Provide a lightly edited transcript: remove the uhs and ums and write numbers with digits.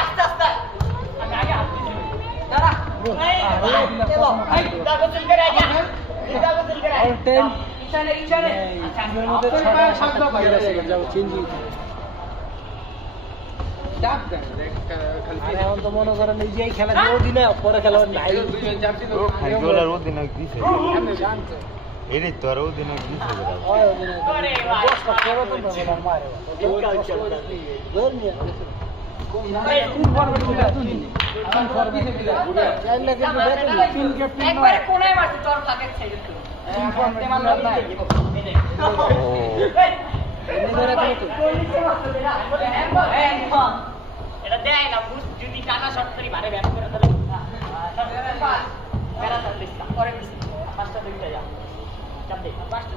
আস্তে আস্তে আমি আগে হাত দিছি দাঁড়া চলো এই দাগো চল করে আগে দাগো চল করে আগে ইশানে ইশানে আচ্ছা আমি মধ্যে শব্দ বাইরে থেকে যাও চেঞ্জি ডাক দেন খালি এখন তো মনে করেন এই যে খেলা দিও দিনে পরে খেলা নাই খাইগোলার ওদিনে দিছে জানতো এরে তোর ওদিনে দিছে ওই ওদিনে দশটা করে তো মারে ধর নিয়ে একবারে কোনায় মারছে তোর লাগে ছেড়ে দিল এটা দেয় না যদি টানা শর্ট করি ভারে ব্যাট করে তাহলে পরে পাঁচটা দুইটা যা চাপ দে পাঁচটা